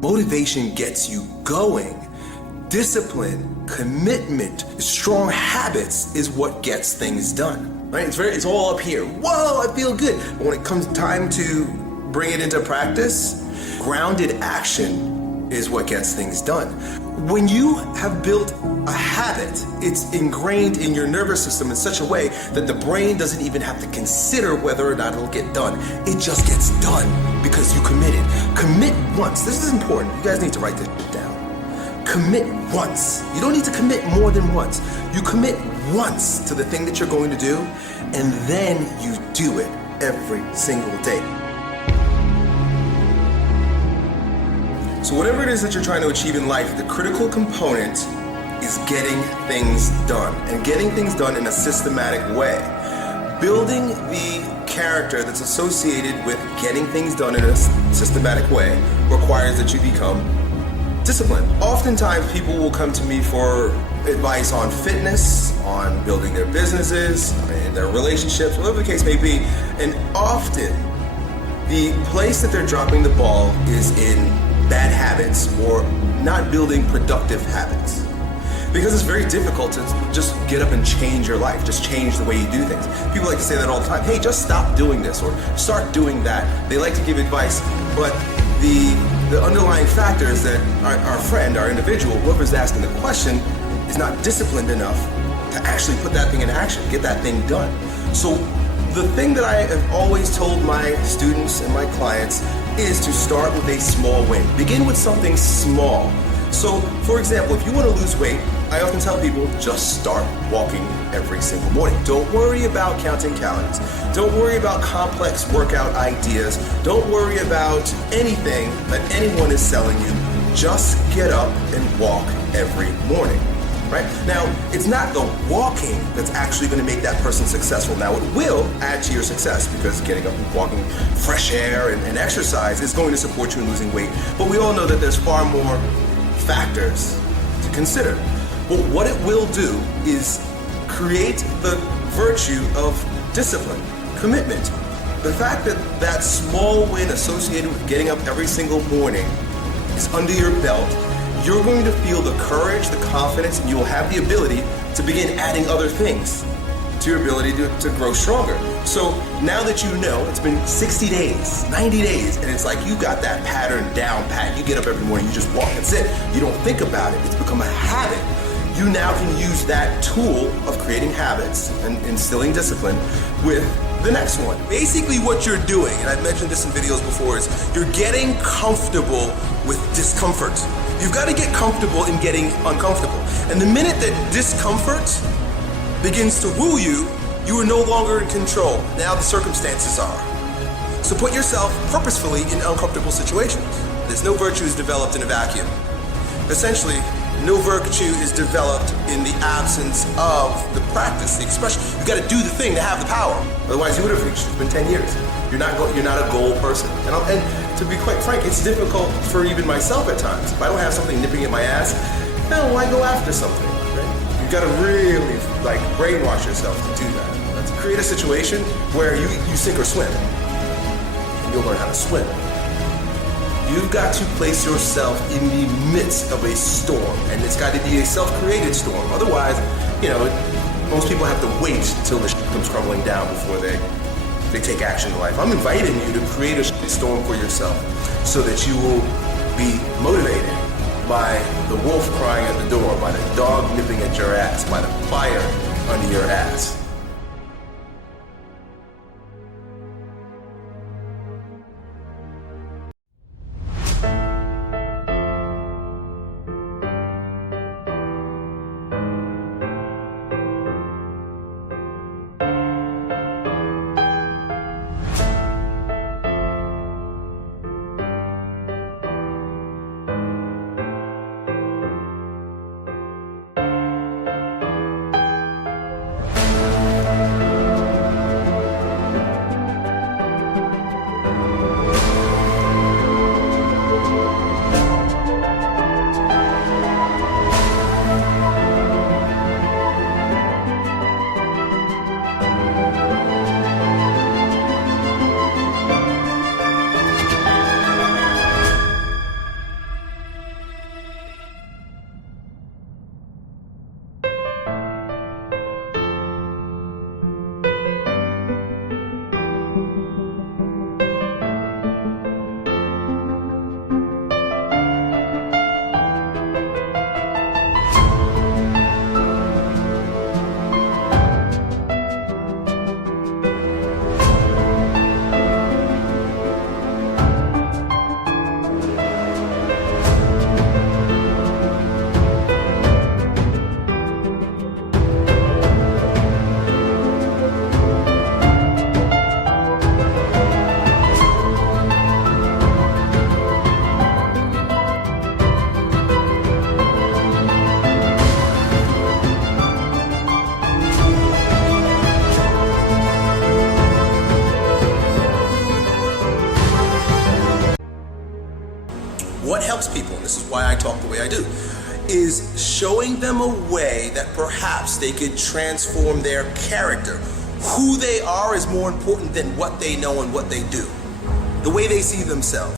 Motivation gets you going. Discipline, commitment, strong habits is what gets things done. Right? It's all up here. Whoa, I feel good. But when it comes time to bring it into practice, grounded action is what gets things done. When you have built a habit, it's ingrained in your nervous system in such a way that the brain doesn't even have to consider whether or not it'll get done. It just gets done because you committed. Commit once. This is important. You guys need to write this down. Commit once. You don't need to commit more than once. You commit once to the thing that you're going to do, and then you do it every single day. So whatever it is that you're trying to achieve in life, the critical component is getting things done, and getting things done in a systematic way. Building the character that's associated with getting things done in a systematic way requires that you become disciplined. Oftentimes people will come to me for advice on fitness, on building their businesses, in their relationships, whatever the case may be, and often the place that they're dropping the ball is in bad habits or not building productive habits. Because it's very difficult to just get up and change your life, just change the way you do things. People like to say that all the time. Hey, just stop doing this or start doing that. They like to give advice, but the underlying factor is that our friend, our individual, whoever's asking the question, is not disciplined enough to actually put that thing in action, get that thing done. So the thing that I have always told my students and my clients is to start with a small win. Begin with something small. So, for example, if you want to lose weight, I often tell people, just start walking every single morning. Don't worry about counting calories. Don't worry about complex workout ideas. Don't worry about anything that anyone is selling you. Just get up and walk every morning. Right? Now, it's not the walking that's actually going to make that person successful. Now, it will add to your success because getting up and walking, fresh air and exercise is going to support you in losing weight. But we all know that there's far more factors to consider. But what it will do is create the virtue of discipline, commitment. The fact that that small win associated with getting up every single morning is under your belt, you're going to feel the courage, the confidence, and you will have the ability to begin adding other things to your ability to grow stronger. So now that you know, it's been 60 days, 90 days, and it's like you got that pattern down pat. You get up every morning, you just walk, that's it. You don't think about it, it's become a habit. You now can use that tool of creating habits and instilling discipline with the next one. Basically what you're doing, and I've mentioned this in videos before, is you're getting comfortable with discomfort. You've got to get comfortable in getting uncomfortable. And the minute that discomfort begins to woo you, you are no longer in control. Now the circumstances are. So put yourself purposefully in uncomfortable situations. There's no virtues developed in a vacuum. Essentially, no virtue is developed in the absence of the practice, the expression. You've got to do the thing to have the power. Otherwise, you would have reached it. It's been 10 years. You're not a goal person. And to be quite frank, it's difficult for even myself at times. If I don't have something nipping at my ass, why go after something? Right? You've got to really brainwash yourself to do that. Let's create a situation where you sink or swim. And you'll learn how to swim. You've got to place yourself in the midst of a storm, and it's got to be a self-created storm. Otherwise, most people have to wait until the shit comes crumbling down before they take action in life. I'm inviting you to create a shit storm for yourself so that you will be motivated by the wolf crying at the door, by the dog nipping at your ass, by the fire under your ass. people, and this is why I talk the way I do, is showing them a way that perhaps they could transform their character. Who they are is more important than what they know and what they do. The way they see themselves.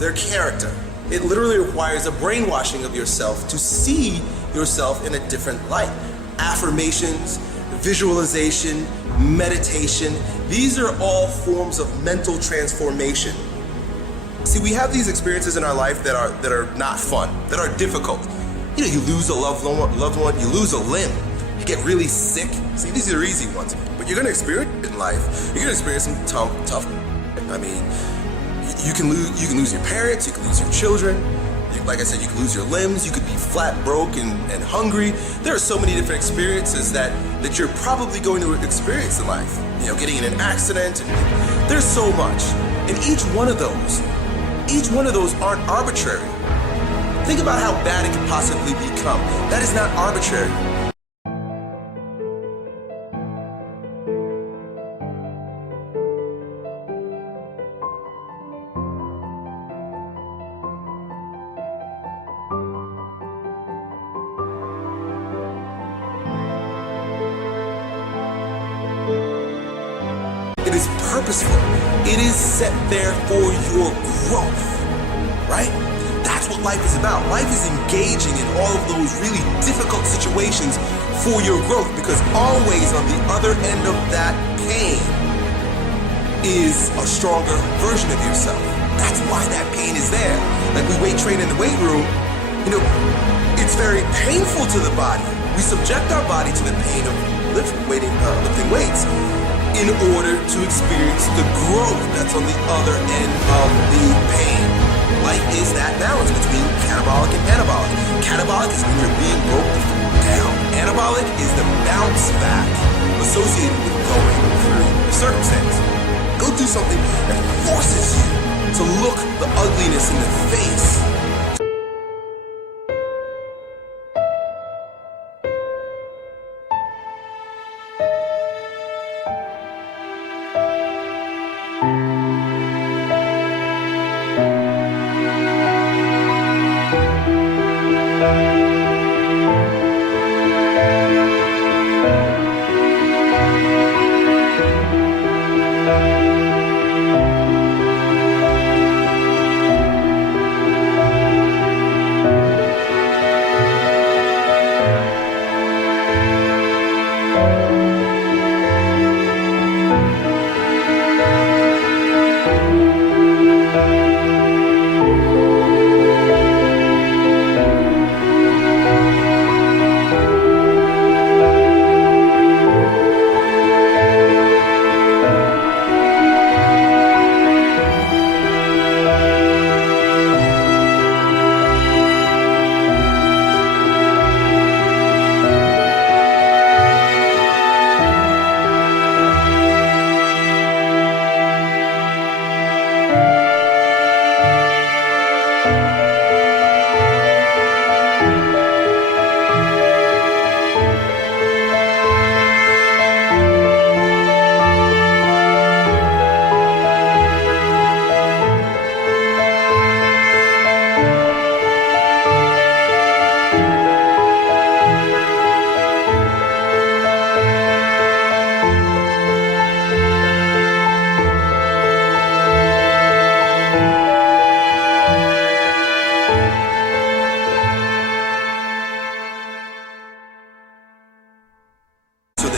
Their character. It literally requires a brainwashing of yourself to see yourself in a different light. Affirmations, visualization, meditation, these are all forms of mental transformation. See, we have these experiences in our life that are not fun, that are difficult. You know, you lose a loved one, you lose a limb, you get really sick. See, these are easy ones, but you're gonna experience it in life. You're gonna experience some tough. I mean, you can lose your parents, you can lose your children. Like I said, you can lose your limbs, you could be flat broke and hungry. There are so many different experiences that you're probably going to experience in life. You know, getting in an accident, and there's so much. And each one of those aren't arbitrary. Think about how bad it could possibly become. That is not arbitrary. It is purposeful. It is set there for your growth, right? That's what life is about. Life is engaging in all of those really difficult situations for your growth, because always on the other end of that pain is a stronger version of yourself. That's why that pain is there. Like we weight train in the weight room, you know, it's very painful to the body. We subject our body to the pain of lifting weights in order to experience the growth that's on the other end of the pain. Life is that balance between catabolic and anabolic. Catabolic is when you're being broken down. Anabolic is the bounce back associated with going through the circumstance. Go do something that forces you to look the ugliness in the face.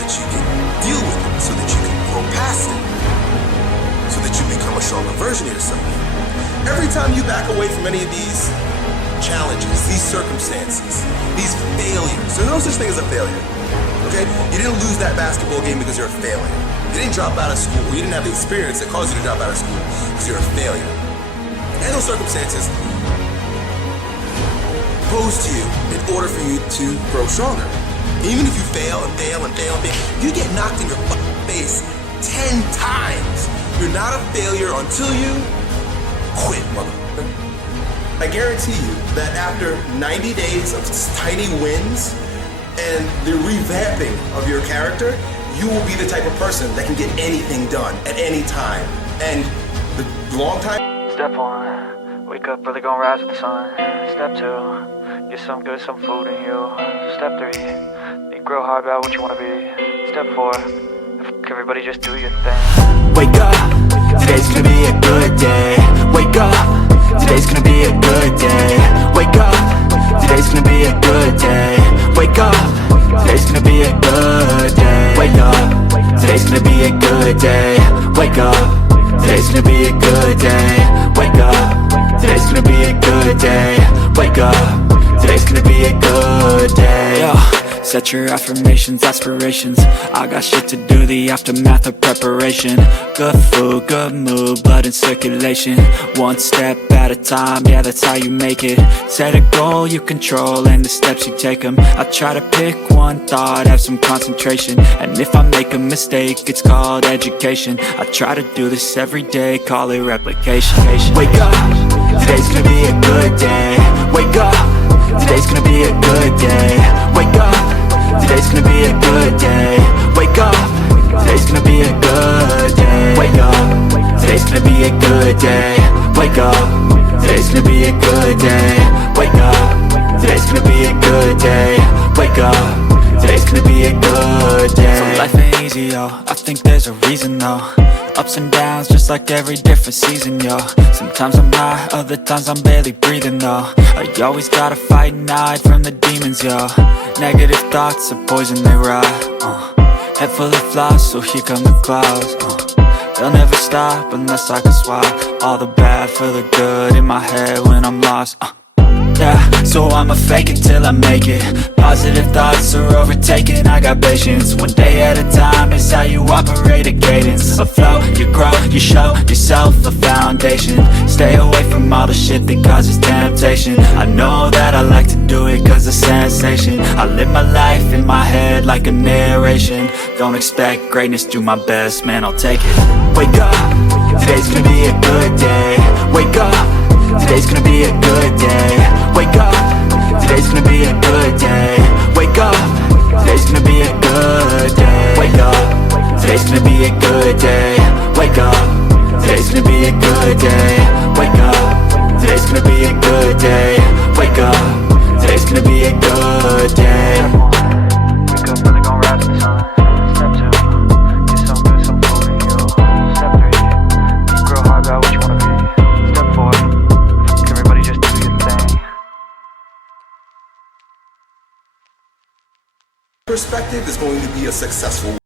that you can deal with it, so that you can grow past it, so that you become a stronger version of yourself. Every time you back away from any of these challenges, these circumstances, these failures, there's no such thing as a failure, okay? You didn't lose that basketball game because you're a failure. You didn't drop out of school. You didn't have the experience that caused you to drop out of school because you're a failure. And those circumstances posed to you in order for you to grow stronger. Even if you fail and fail and fail and fail, you get knocked in your face 10 times. You're not a failure until you quit, motherfucker. I guarantee you that after 90 days of tiny wins and the revamping of your character, you will be the type of person that can get anything done at any time. And the long time. Step 1, wake up early, gonna rise with the sun. Step 2, get some good, some food in you. Step 3, think real hard about what you wanna be. Step 4, everybody just do your thing. Wake up, today's gonna be a good day. Wake up, today's gonna be a good day. Wake up, today's gonna be a good day. Wake up, today's gonna be a good day. Wake up, today's gonna be a good day. Wake up, today's gonna be a good day. Wake up, today's gonna be a good day. Wake up, today's gonna be a good day. Yo, set your affirmations, aspirations. I got shit to do, the aftermath of preparation. Good food, good mood, blood in circulation. One step at a time, yeah, that's how you make it. Set a goal you control and the steps you take them. I try to pick one thought, have some concentration. And if I make a mistake, it's called education. I try to do this every day, call it replication. Wake up, today's gonna be a good day. Wake up, today's gonna be a good day. Wake up, today's gonna be a good day. Wake up, today's gonna be a good day. Wake up, today's gonna be a good day. Wake up, today's gonna be a good day. Wake up, today's gonna be a good day. Wake up, today's gonna be a good day. So life ain't easy, yo, I think there's a reason though. Ups and downs, just like every different season, yo. Sometimes I'm high, other times I'm barely breathing, though. I always gotta fight and hide from the demons, yo. Negative thoughts are poison, they rot. Head full of flies, so here come the clouds. They'll never stop unless I can swap all the bad for the good in my head when I'm lost. Yeah, so I'ma fake it till I make it. Positive thoughts are overtaken, I got patience. One day at a time is how you operate a cadence. A flow, you grow, you show yourself a foundation. Stay away from all the shit that causes temptation. I know that I like to do it cause it's sensation. I live my life in my head like a narration. Don't expect greatness, do my best, man, I'll take it. Wake up, today's gonna be a good day. Wake up, today's gonna be a good day. Wake up, today's gonna be a good day. Wake up, today's gonna be a good day. Wake up, today's gonna be a good day. Wake up, today's gonna be a good day. Wake up, today's gonna be a good day. Wake up, today's gonna be a good day. Wake up early, gonna rise with the sun. Step 2, get some good, some food in you. Step 3, think real hard about what you wanna be. Step 4, everybody just do your thing. Perspective is going to be a successful